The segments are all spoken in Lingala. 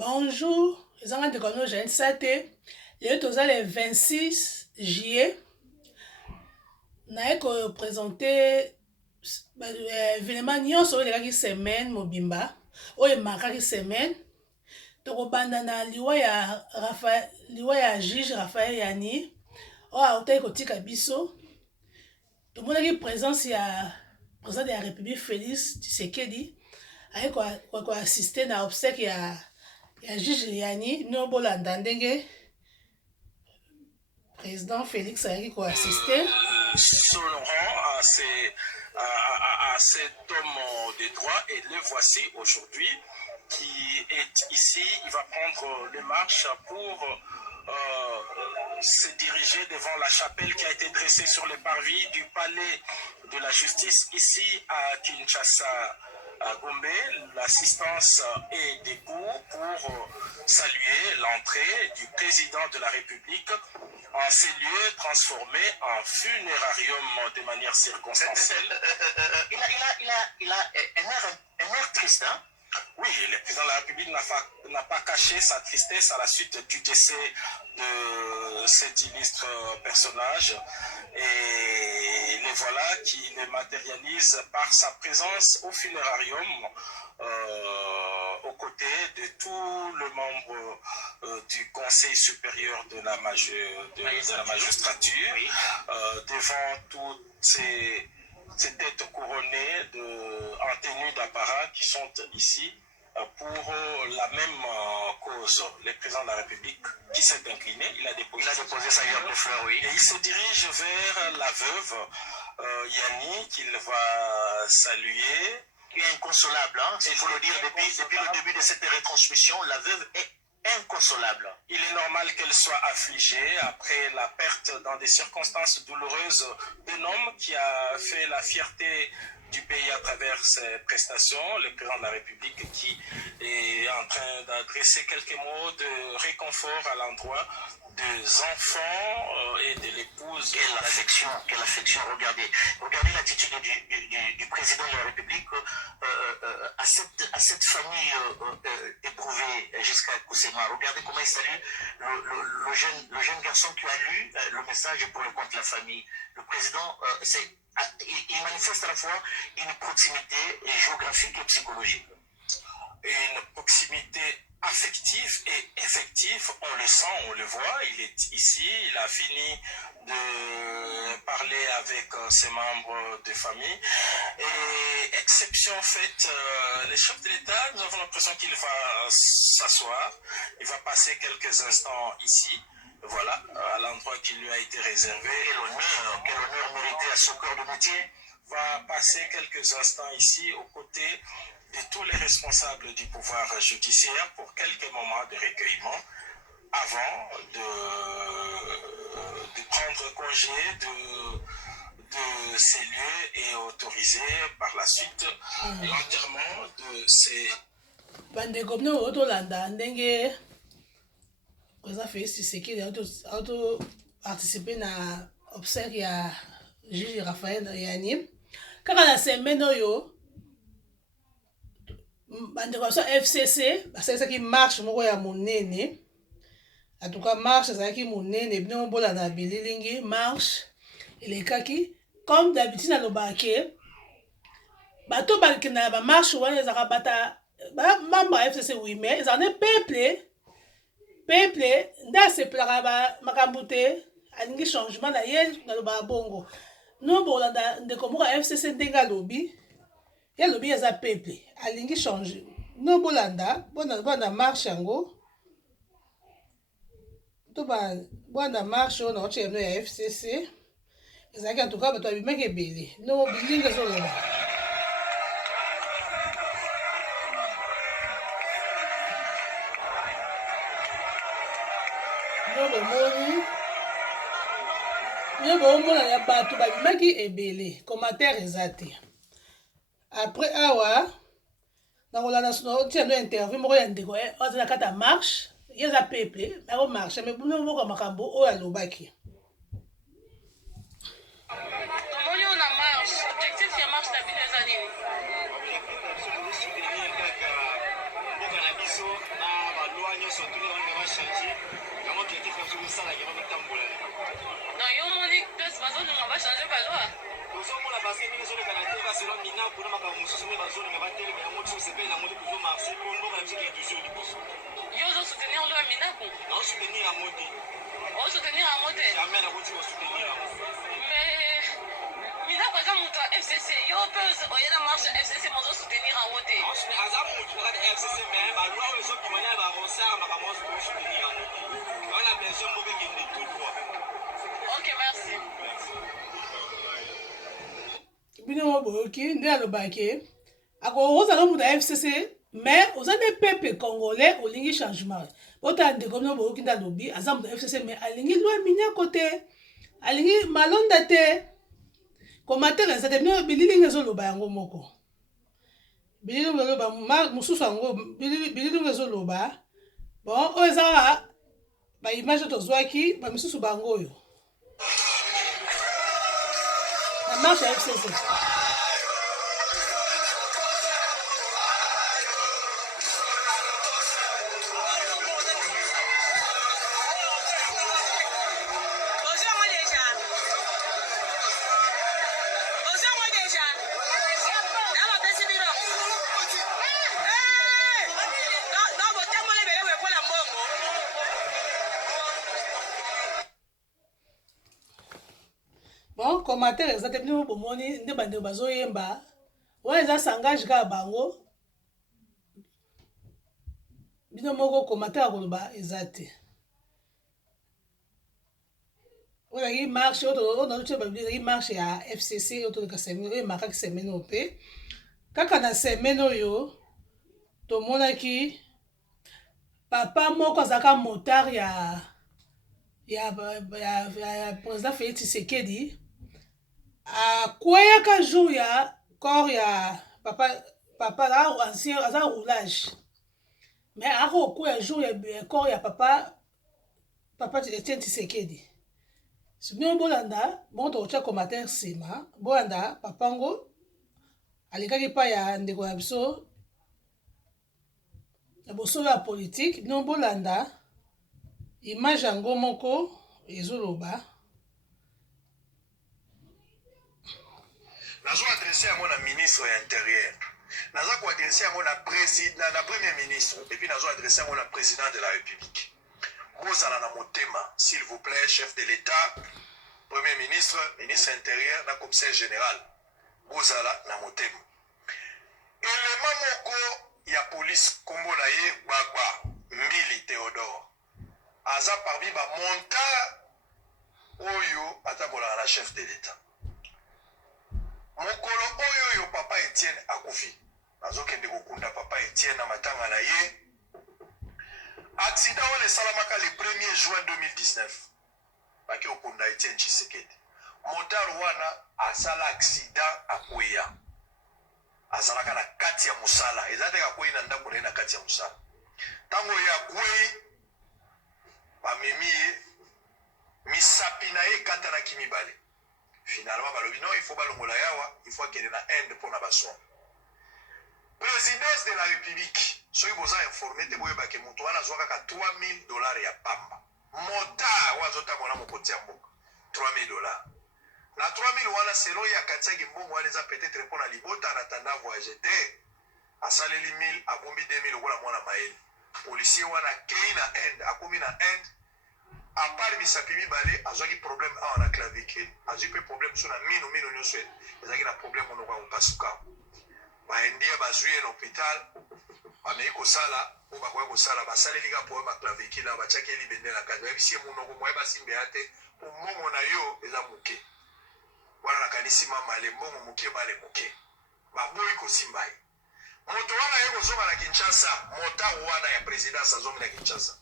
Bonjour, les enfants de Kono Jeune Sate. Le 26 juillet, nous allons présenter événement nyonso qui semaine mobimba oyo makaki semaine tokobanda na liwa ya juge Raphaël Yani oyo autaki kotika biso. Tomonaki présence ya président de la République Félix Tshisekedi aye ko assister na obsèque ya juge Yani no bolanda ndenge président Félix ayaki ko assister s'honorant à cet homme de droit, et le voici aujourd'hui qui est ici. Il va prendre les marches pour se diriger devant la chapelle qui a été dressée sur le parvis du palais de la justice ici à Kinshasa. À Gombe, l'assistance est debout pour saluer l'entrée du président de la République en ces lieux transformés en funérarium de manière circonstancielle. Il a un air triste, hein? Oui, le président de la République n'a pas caché sa tristesse à la suite du décès de cet illustre personnage. Et les voilà qui le matérialise par sa présence au funérarium aux côtés de tous les membres du Conseil supérieur de la magistrature, devant toutes ces têtes couronnées en tenue d'apparat qui sont ici pour la même cause. Le président de la République qui s'est incliné, il a déposé sa gerbe de fleurs, oui. Et il se dirige vers la veuve Yani qu'il va saluer. Qui est inconsolable, hein? Il faut le dire, depuis le début de cette retransmission, la veuve est inconsolable. Il est normal qu'elle soit affligée après la perte dans des circonstances douloureuses d'un homme qui a fait la fierté du pays à travers ses prestations, le président de la République qui est en train d'adresser quelques mots de réconfort à l'endroit des enfants et de l'épouse. Quelle affection, regardez l'attitude du président de la République à cette famille éprouvée jusqu'à Koussema. Regardez comment il salue le jeune garçon qui a lu le message pour le compte de la famille. Le président, il manifeste à la fois une proximité géographique et psychologique. Une proximité affective et effective, on le sent, on le voit, il est ici, il a fini de parler avec ses membres de famille. Et exception faite, les chefs de l'État, nous avons l'impression qu'il va s'asseoir, il va passer quelques instants ici. Voilà, à l'endroit qui lui a été réservé. Quel honneur mérité à ce corps de métier. Va passer quelques instants ici aux côtés de tous les responsables du pouvoir judiciaire pour quelques moments de recueillement avant de prendre congé de ces lieux et autoriser par la suite l'enterrement de ces... Président Félix Tshisekedi auto participer na obsèque ya juge Raphaël Yani kaka na semaine oyo bandeko baso FCC basalaki marche moko ya monene. En tout cas marche ezalaki monene bino bolanda bililingi marche elekaki comme d'habitude nalobake bato bakenda na bamarche wana ezalaka bata membre ya FCC oui mais ezalaka ne peuple nde asepelaka makambo te alingi changement na ye nalobaka bongo no bolanda ndeko moko ya FCC ndenge alobi ye alobi eza peuple alingi change no bolanda bona marche yango to bwana marche oyo naotia no ya FCC ezalaki en tout cas bato abimaki ebele no bilingi ezoloba yo bomona ya bato babimaki ebele commentaire eza te. Après awa nakolanda tia no interview moko ya ndeko aza na kati ya marche ye eza peuple ako marche mais buno moko makambo oyo alobaki. Tomoni on a marche, objectif ya marche na bino eza nini? Non, yo moni place bazo on va changer ba loi. Yo zo soutenir loi Minako. On soutenir à moté. Mais Minako za muto FCC yo pe oyena marche FCC mozo soutenir à moté. Ok, merci. Bino moboki nde alobaki ako ozala mutu ya FCC mais oza nde peuple congolais olingi changement bota ndeko bino boyoki nde alobi aza mutu ya FCC mais alingi lwa Miniako te alingi malonda te komatera eza te bino bililingi ezoloba yango moko bililingi ezoloba mosusu yango bililingi ezoloba bon oyo eza baimage tozwaki bamisusu bango oyo na marche ya FCC. Bon, commentaire eza te bino bomoni nde bandeko bazoyemba wana eza sangage kaka bango bino moko commentaire ya koloba eza te ozalaki marche oyo naluti ezalaki marche ya FCC oyo toleka semaine oyo emakaki semaine oyo mpe kaka na semaine oyo tomonaki papa moko azalaka motard ya président Félix Tshisekedi akweyaka jour ya corps ya papa ancien aza roulage mais akokwea jour ya corps ya papa Etienne Tshisekedi sibino bolanda bongo tokotya commentaire nsima bolanda papango alekaki pa ya ndeko ya biso ya bosolo ya politique bino bolanda image yango moko ezoloba nazo adresse yango na ministre ya intérieur naza koadresse yango na premier ministre et puis nazo adresse yango na président de la république bozala na motema s'il vous plaît chef de l'état premier ministre ministre intérieur na commissaire général bozala na motema élément moko ya police kombo na ye gbagba Mbili Théodore aza parmi bamonta oyo atakolaka na chef de l'état mokolo oyo papa Etienne akufi azokende kokunda papa Etienne na matanga na ye accident wana esalamaka le 1er juin 2019 baki okunda Etienne Tshisekedi motard wana asala accident akweya azalaka na kati ya mosala eza te kakwei na ndako na ye na kati ya mosala ntango oyo akwei bamemi ye misapi na ye ekatanaki mibale finalement balobi non il faut balongola yawa il faut akende na Inde mpona basoin présidence de la république soki boza informé te boyebake moto wana azwa kaka $3000 ya pamba motard oyo azotambola mokonzi ya mboka $3000 na 3000 wana selo ye akatiaki mbongo wana eza peut-être mpona libota na tanda voyage te asaleli 1000 abombi 2000 lokola mwana mayele policier wana akei na Inde akomi na Inde apart misapi mibale azwaki problème awa na clavicule azwi mpe problème so na mino nyonso ezalaki na problème monoko ya kopasuka baindien bazwi ye na hôpital bamei kosala oyo bakoya kosala basaleli kaka problème ya clavicule batiaki ye libende na kati bayebisi ye monoko moye basimbe ya te po mbongo na yo eza moke wana nakanisi mama ale mbongo moke bale moke baboyi kosimba ye moto wana ye kozonga na Kinshasa motard wana ya présidence azongi na Kinshasa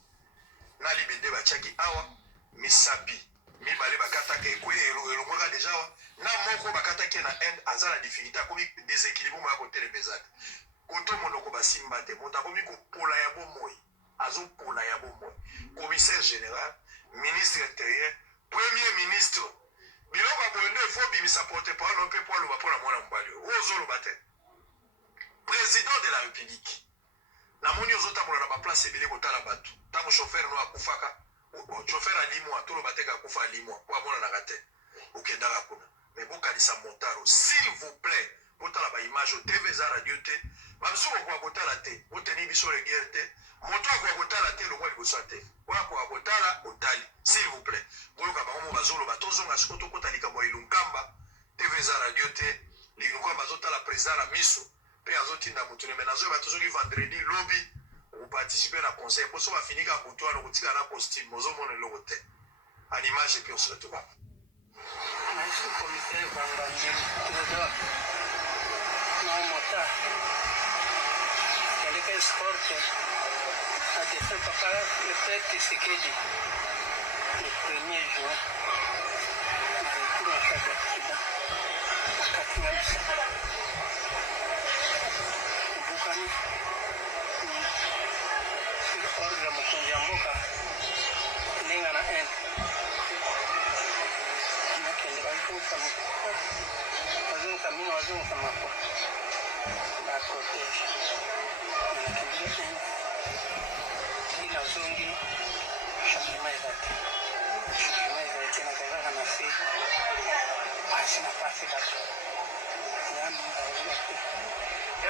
na libende batiaki awa misapi mibale bakataka elongwaka deja awa na moko bakataki na Inde aza na difficulté akomi déséquilibre moya kotelemeza te koto monoko basimba te moto akomi kopola ya bomoi azopola ya bomoi commissaire général ministre intérieur premier ministre biloko ya boye nde efo bimisa porte-parole mpe po aloba mpona mwana mobali oyo ozoloba te président de la république na moni ozotambola na baplace ebele kotala bato ntango chauffeur no akufaka chauffeur alimwa toloba te akufa alimwa po amonanaka te okendaka kuna me bokanisa motaro s'il vous plaît botala baimage o tv eza radio te bamisuku akoka kotala te boteni biso reguerre te moto akoka kotala te lokwa liboso ya te oyo akoka kotala otali s'il vous plaît boyoka bango mo bazoloba tozonga siko tokota likambo ya ilunkamba tv eza radio te lilunkamba azotala président na miso mpe azotinda motu ne me nazoyeba tozoki vendredi lobi okoparticipe na conseil mpo so bafinika butu wana kotika na costume ozomona eloko te animage epi osotoka Maestro commissaire Bangandé, trésor, non motard, quelqu'un escorte à dessin papa le père Tshisekedi le 1er juin, na retour à chaque accident, à Katingamisa. Bukani, sur ordre de Mokonzi ya mboka, ninga na Inde. Wazungu kamino wazungu samako ba protege nakimbia ila zungi shambima izate na kazaka na si basi na pasi kato yami mbauzate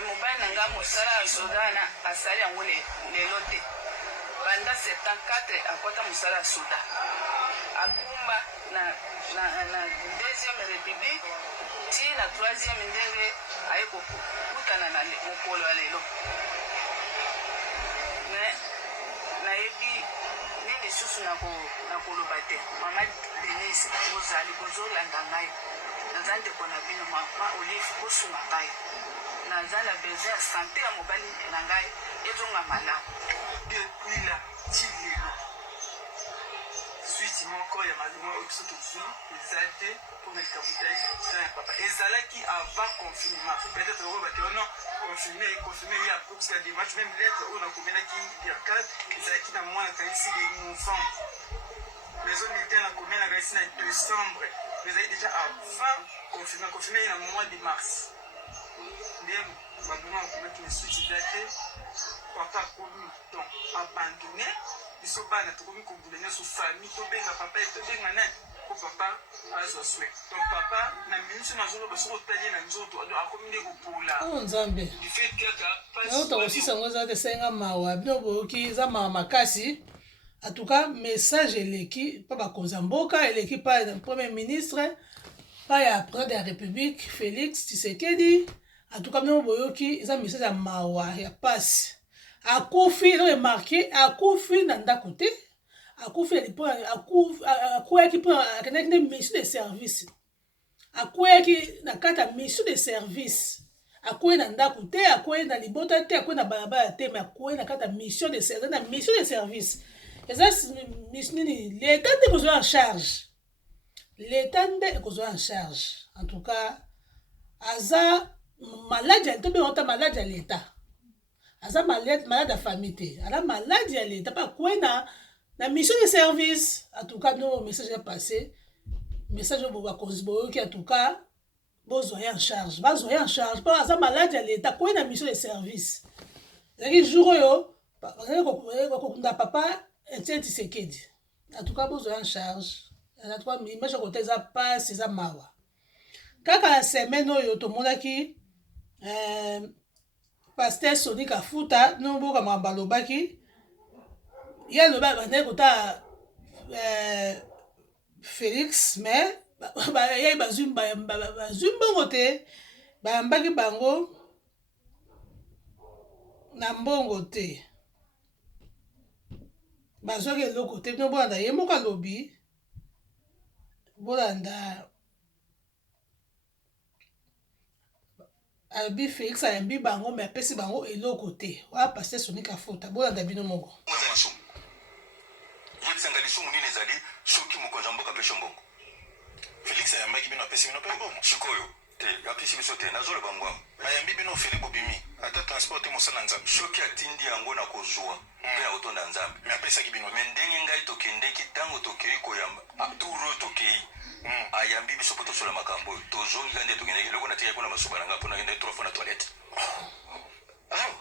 mobali na nga mosala ya soda na asali yango lelo te banda 74 akota mosala ya soda akumba na deuxième république ti na troisième ndenge aye kokutana na mokolo ya lelo me nayebi nini lisusu na koloba te mama denise ozali kozolanda ngai naza ndeko na bino mama olive kosunga ngai naza na besoin ya sante ya mobali na ngai ezonga malamu depuis la tilelo suite moko ya malimo oyo biso tozwi eza te mpona likabutai ya papa ezalaki avant confinement peut-être oyo bakeono confirme ye apres parce que démarche même lettre oyo nakomelaki dircad ezalaki na mois nakanisi de novembre maison militaire nakomelaka esi na décembre ezalaki déjà avant confirme ye na mois de mars nde baboma nakomaki na suite eza te papa akomi donc abandonné biso bana tokomi kobula nyonso famille tobenga papa tobenga nani po papa azwa swe donc papa na minute nazoloba soki otali na nzoto akomi nde kopola nzambe difet kaka nauta kosisa yango eza te esenga mawa bino boyoki eza mawa makasi atuka message eleki mpa bakonzi ya mboka eleki mpa premier ministre mpa ya président de la république félix tshisekedi atuka bino boyoki eza message ya mawa ya pasi akufi eza remarke akufi na ndako te akufi akweyaki mpo akendaki nde mission de service akweyaki na kati ya mission de service akwei na ndako te akwei na libota te akwei na balabala te me akwei na kati ya mission de service eza nini leta nde ekozwa en charge en tout cas aza maladi ya tobe ota maladi ya leta aza malade ya famille te ala maladi ya leta mpa akwei na mission de service en tout cas no message ya passé message oyo bakonzi boyoki en tout cas bozwa ye en charge bazwa ye en charge mpo aza maladi ya leta akwei na mission de service ezalaki jour oyo bakokunda papa Etienne Tshisekedi en tout cas bozwa ye en charge en tout cas image ya kota eza pasi eza mawa kaka na semaine oyo tomonaki Pasteur Soni Kafuta nomboka mwamba lobaki ye aloba bandeki kota Félix mais ye bazwi mbongo te bayambaki bango na mbongo te bazwaki eloko te bino bolanda ye moko alobi bolanda alobi Félix ayambi bango me apesi bango eloko te wana Pasteur Soni Kafuta bolanda bino moko yebisanga lisumu nini ezali soki mokonzi ya mboka apesi mbongo Félix ayambaki bino apesi bino mpe mbongo sikoyo te apesi biso te nazoloba ngo ayambi bino Félix bobimi ata transport te mosala nzambe soki atindi yango na kozwa mpe na kotonda nzambe me apesaki bino me ndenge ngai tokendeki ntango tokei koyamba tour oyo tokei ayambi biso mpo tosola makambo oyo tozongika nde tokendeki eloko natikaki mpona masuba na ngai mpona kende 3 fois na toilette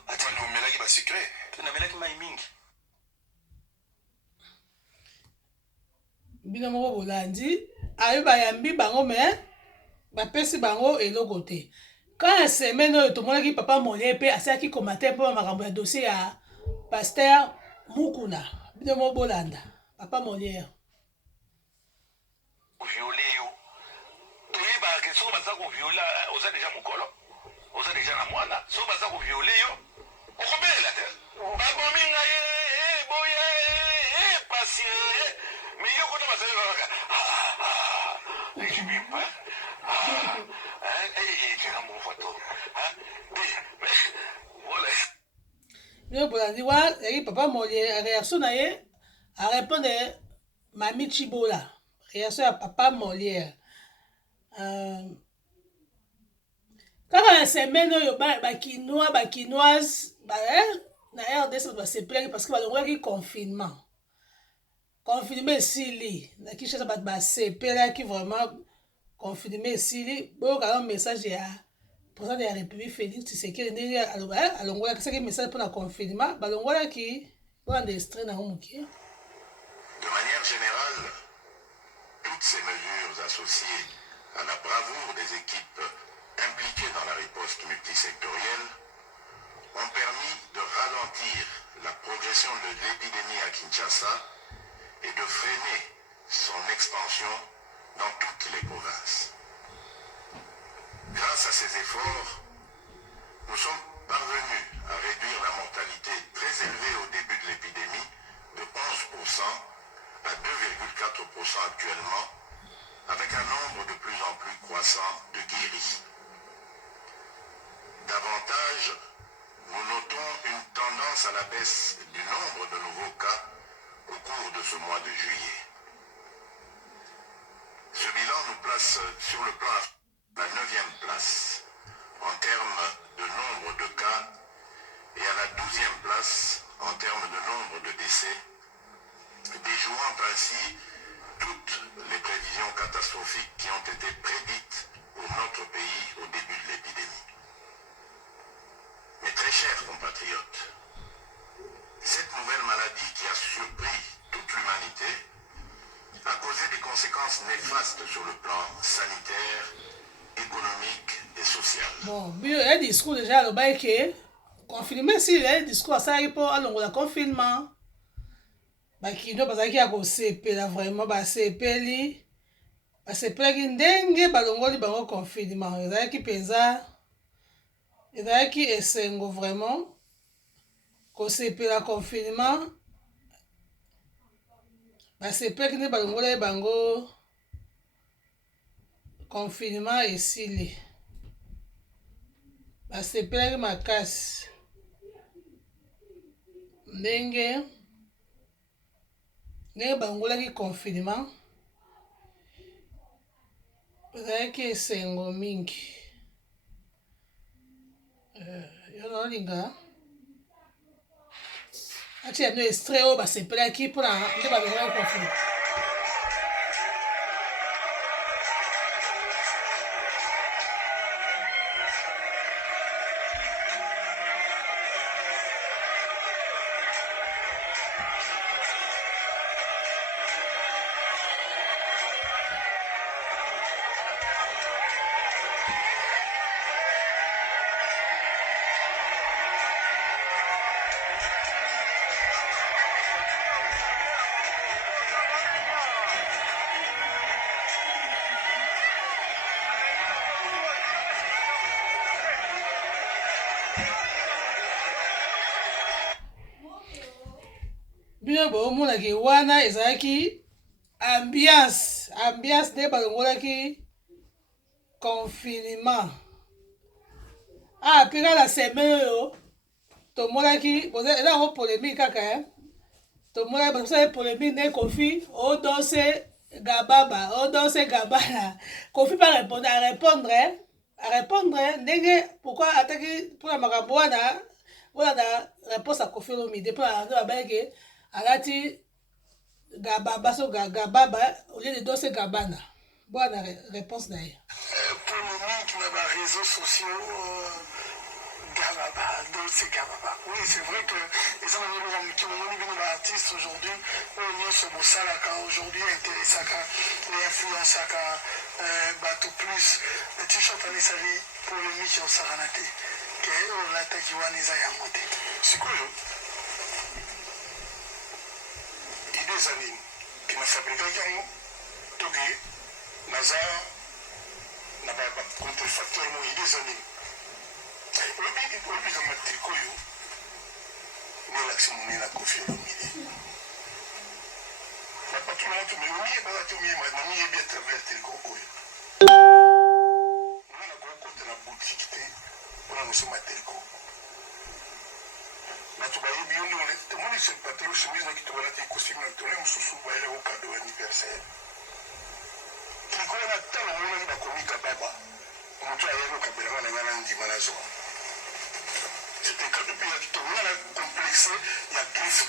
ati omelaki basekret namelaki mai mingi. Bino moko bolandi ayo bayambi bango me bapesi bango eloko te. Quand la semaine oyo tomonaki papa Molière mpe asalaki commentaire mpo makambo ya dossier ya Pasteur Mukuna, bino moko bolanda papa Molière viole yo toyebaka soki baza koviola oza deja mokolo oza deja na mwana soki baza koviole yo okobelela te bakomi ngai boye pasi me yo kota bazali kaka ekibipa tena mofoto bino bolandi wa yaki papa Molière réaction na ye arépondre Mami Chibola réaction ya papa Molière. Kaka na semaine oyo bakinois bakinoise na RDC basepelaki parce que balongolaki confinement esili na Kinshasa bato basepelaki vraiment confinement esili boyokaka message ya président ya république Félix Tshisekedi ndenge alongolaki saki message mpona confinement balongolaki bolanda extrait nango moke. De manière générale, toutes ces mesures associées à la bravoure des équipes impliquées dans la riposte multisectorielle ont permis de ralentir la progression de l'épidémie à Kinshasa et de freiner son expansion dans toutes les provinces. Grâce à ces efforts, nous sommes parvenus à réduire la mortalité très élevée au début de l'épidémie de 11% à 2,4% actuellement, avec un nombre de plus en plus croissant de guéris. Davantage, nous notons une tendance à la baisse du nombre de nouveaux cas au cours de ce mois de juillet. Ce bilan nous place sur le plan à la 9e place en termes de nombre de cas et à la 12e place en termes de nombre de décès, déjouant ainsi toutes les prévisions catastrophiques qui ont été prédites pour notre pays au début de l'épidémie. Mes très chers compatriotes, cette nouvelle maladie qui a surpris toute l'humanité a causé des conséquences néfastes sur le plan sanitaire, économique et social. Bon, il y a un discours déjà à l'obéi que confinement, si il y a un discours à ça, il faut aller au confinement. Bakino bazaki ya kosepela vraiment basepeli basepelaki ndenge balongoli bango confinement ezalaki mpenza ezalaki esengo vraiment kosepela confinement basepelaki nde balongoli bango confinement esili basepelaki makasi ndenge bangolaki confinement ezalaki esengo mingi yo naolinga ati yano extrait oyo basepelaki mpona nde balongolaki confinement. Bino bomonaki wana ezalaki ambiance nde balongolaki confinement mpe kaka semaine oyo tomonaki eza yango polémique kaka tomonaki basali polémique nde Kofi odonse gabana Kofi mpe arépondre ndenge pourquoi ataki mpona makambo wana olanda réponse ya Kofi Olomide mpona nde babayeke alati gababa so gababa au lieu de danser gabana. Bonne réponse d'ailleurs. Polémique dans les réseaux sociaux, gababa. Oui, c'est vrai que les gens qui ont des artistes aujourd'hui, on se aujourd'hui intéressant les influences bateau plus le t-shirt en essayé pour le mission Saranate qui est la takiwaniza ya moté. Sikoyo idées années qui m'a fabriqué yango toki naza na ba contrefacteur mo idées années. Obi kama trikoyo ni l'action ni la confiance. Ma patron a tout mis ba tout mis ma ni bien travers trikoyo. On a beaucoup de la boutique on a aussi ma triko. Na tubaye biondo le tout le monde se patron chemise na kitwa la costume na tole mususu ba ile au cadeau anniversaire. Trikoyo na tala on a komika baba. On t'a yé no kabela na ngana ndima na zo. C'était quand depuis la tout on a complexe il y a griffe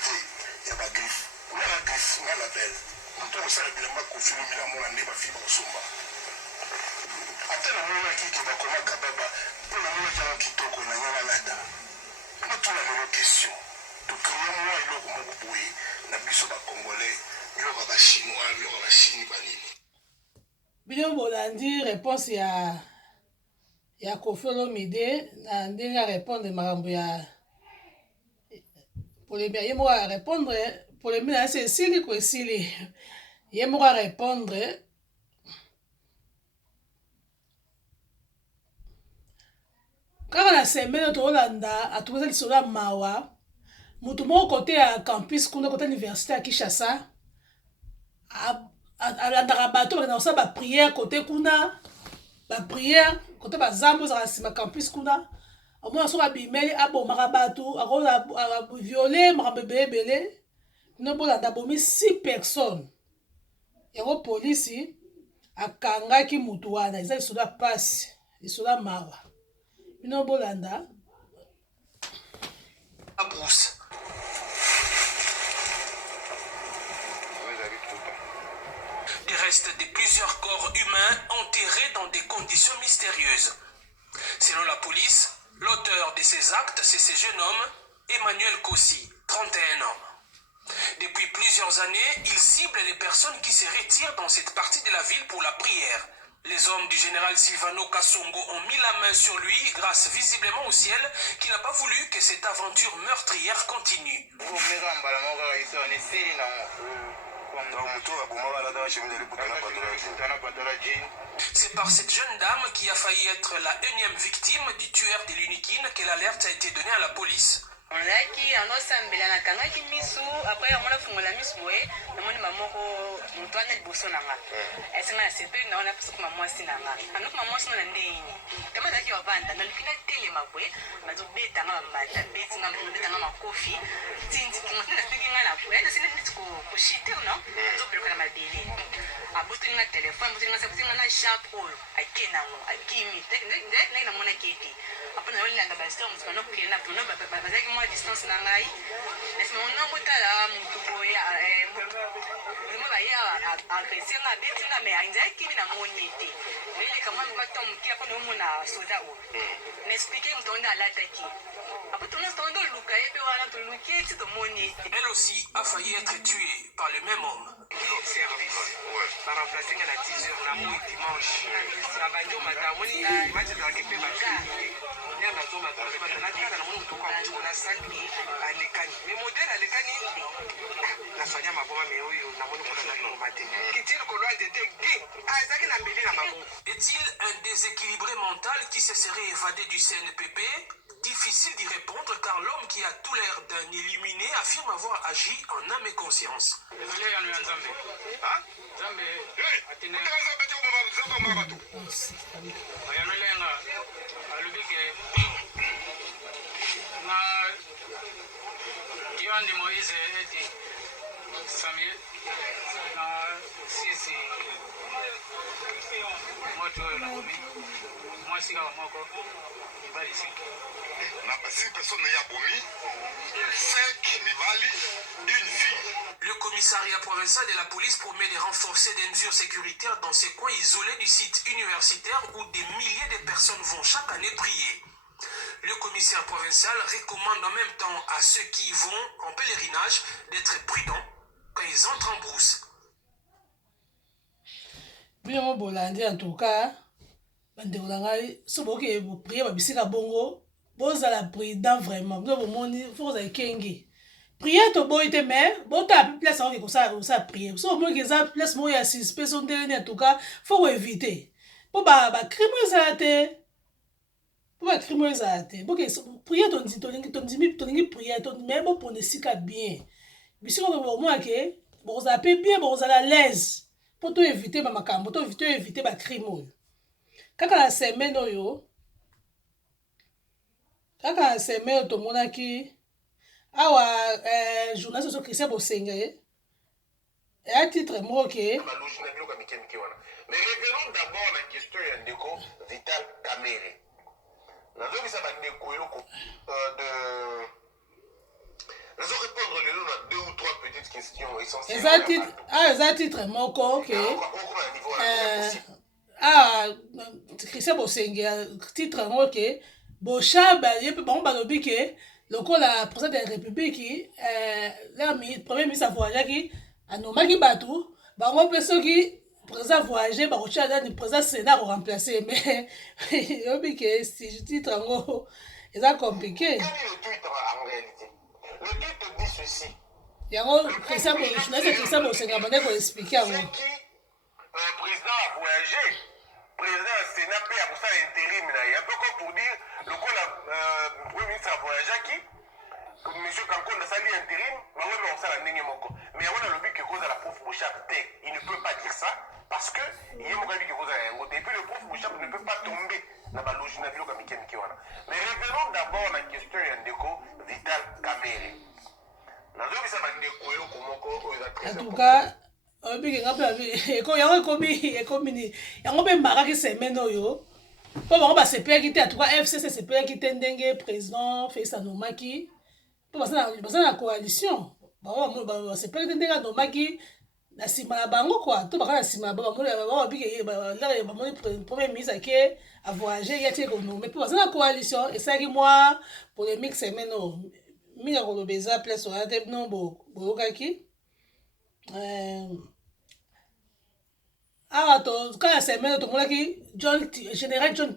il y a pas griffe on a la griffe on a la belle on t'a ça le bilan confirmé la mo ande ba fibre somba ata na mona ki ba koma kababa pour la mona qui kitoko na nyala lada na tout la même question to créer moi il ko mo boui na biso ba congolais il ba chinois il ba chini banini Bilio Bolandi réponse ya Koffi Olomide na ndenge ya répondre makambo ya polémie ye moko ya répondre polémie na se esili ko esili ye moko ya répondre kaka na semaine toolanda atukisa lisolo ya mawa mutu moko kote ya campus kuna kote université ya Kinshasa alandaka bato bakenda kosala baprière kote kuna baprière kote bazambo ezaka nsima campus kuna omona soki abimeli abomaka bato akoza viole makambo ebele ebele bino bolanda abomi 6 personnes yango polisi akangaki mutu wana eza lisolo ya pasi lisolo ya mawa bino bolanda Brousse. Des restes de plusieurs corps humains enterrés dans des conditions mystérieuses. Selon la police, l'auteur de ces actes, c'est ce jeune homme, Emmanuel Kossi, 31 ans. Depuis plusieurs années, il cible les personnes qui se retirent dans cette partie de la ville pour la prière. Les hommes du général Silvano Kassongo ont mis la main sur lui grâce visiblement au ciel qui n'a pas voulu que cette aventure meurtrière continue. C'est par cette jeune dame qui a failli être la énième victime du tueur de l'Unikine que l'alerte a été donnée à la police. Onlaki anosambela na kangaki misu après amona fungola misu moye namoni mamoko mutwana liboso nanga esinga na sepe na ona pasuku mamwasi nanga anuku mamwasi na ndeini kama zaki wavanda na lukina tele mabwe mazo beta nga mata beti nga beta nga makofi tinzi tunga speaking na kwa ende sine nitiko ko shite no zo beruka na mabele abutu nga telefone butu nga sabutu nga na sharp all akena ngo akimi nde na mona keti après na wala ngaba storm kono kena tuno bazaki mo distance na ngai laisse mon nom botala mutu boya mo ba ya agressé nga beti nga me ainza kimi na monite ele kama mbato mkia kono mo na soda o m'expliquer ntonda la taki après tourner tondo luka ebe wala to luki to monite. Elle aussi a failli être tuée par le même homme. Service par remplacer la 10h na mo dimanche na banjo matamoni match de la kepe baka ya na zoma na tika na mo toka mtu na sanki alekani mais modèle alekani na fanya maboma mais oyo na mo ko na no matin kitilo ko loin de te azaki na mbeli na maboko. Est-il un déséquilibré mental qui se serait évadé du CNPP? Difficile d'y répondre car l'homme qui a tout l'air d'un illuminé affirme avoir agi en âme et conscience. Le commissariat provincial de la police promet de renforcer des mesures sécuritaires dans ces coins isolés du site universitaire où des milliers de personnes vont chaque année prier. Le commissaire provincial recommande en même temps à ceux qui vont en pèlerinage d'être prudents quand ils entrent en brousse. Bien, Bolandi, en tout cas, si vous priez, bongo, vous allez prudent vraiment. Il faut que vous prière to boy te mais bon ta place on ça prier so moi que ça place moi ya suspect son dernier en tout cas faut éviter pour ba crime ça te pour ba crime ça te pour que prière ton prière ton mais bon pour ne sika bien bisi ko au moins que bon ça peut bien bon ça à l'aise pour to éviter ba makambo to éviter ba crime kaka la semaine oyo kaka la semaine to monaki awa journaliste so Christian Bosenge et à titre moqué mais revenons d'abord à la question ya ndeko Vital Kamerhe nazo bisa ba ndeko eloko nazo répondre lelo na 2 ou 3 petites questions essentielles eza titre moko ok Christian Bosenge titre ok boshaba yepe bango balobi ke lokola président de la République premier ministre avoyageaki anomaki bato bango mpe soki président voyage bakotia dani président sénat koremplace mais yobi ke si titre yango eza compliqué yango Christian Bosenga bande koexplike yango président a voyagé président sénat mpe akosala intérim na ye un peu comme pour dire lokola premier ministre a voyageaki monsieur Kankonda sali intérim bango mpe bakosala ndenge moko mais yango nalobi ke kozala prof Bochap te il ne peut pas dire ça parce que ye moko ayebi ke kozala yango te et puis le prof Bochap ne peut pas tomber na balogi na biloko ya mike wana mais revenons d'abord na question ya ndeko Vital Kamerhe nazobisa bandeko eloko moko oyo eza très en tout cas obiki ngape ekomi yango mpe mbakaki semaine oyo mpo bango basepelaki te en tout cas FCC sepelaki te ndenge président Félix anomaki mpo baza na coalition bango basepelaki te ndenge anomaki na nsima na bango kua to baka na nsima na bamoni premier ministre ake avoyage ye tie konome mpo baza na coalition esalaki mwa polémique semaine oyo mingi akoloba eza place wana te no boyokaki awa kala semaine tomonaki général John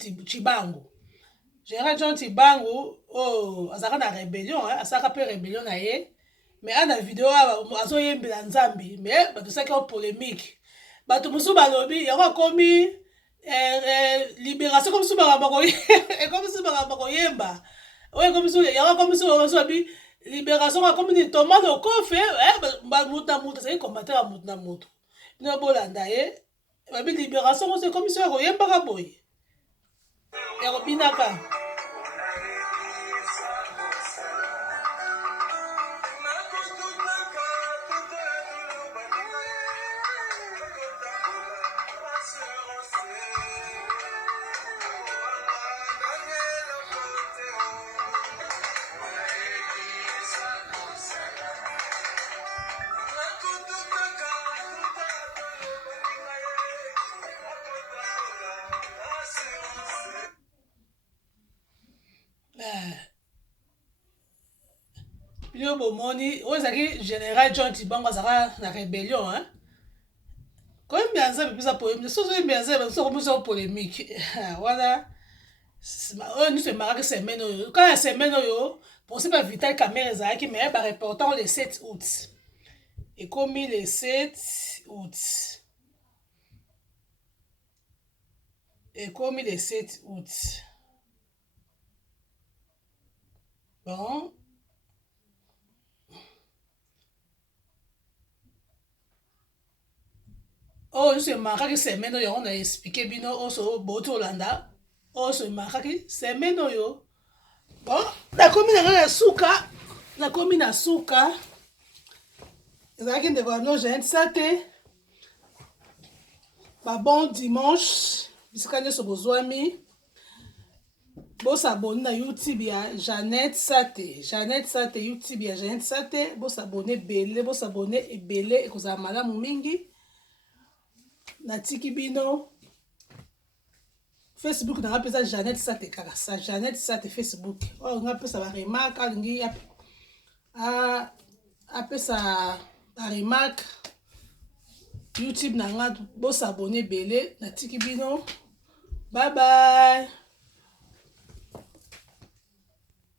Chibangu oyo azalaka na rébellion asalaka mpe rébellion na ye mais ana video awa azoyembela nzambi mais bato esalaki o polémique bato mosusu balobi yango akomi libération komi su bakamba koyemba oyo ekomi su yango akomi su babi libération akomi ni tomate okofe mutu na mutu ezali combattre ya mutu na mutu bino bolanda ye babi libération koso ekomi su ya koyembaka boye ya kobinaka bino bomoni oyo ezalaki général John Chibangu azalaka na rébellion koyembela nzambe mpeza polémique soki ozoyembela nzambe sokomisa polémique wana oyo nyonso emakaki semaine oyo kaka ya semaine oyo procès ba Vital Kamerhe ezalaki mais bareporter le 7 août ekomi le 7 août ekomi le 7 août bon oyo nyonso emakaki semaine oyo yango na explike bino oyo bouti olanda oyo emakaki semaine oyo bon nakomi na ngai nakomi na suka ezalaki ndeko ya no Jeanette Sate babon dimanche bisika nyonso bozwami bosabone na YouTube ya Jeanette Sate YouTube ya Jeanette Sate bosabone ebele ekozala malamu mingi natiki bino Facebook na apesa Janet Sate kaka sa Janet Sate Facebook oyo nga pesa ba remarque alingi apesa ba remarque YouTube na nga bo s'abonner belé na tiki bino bye bye.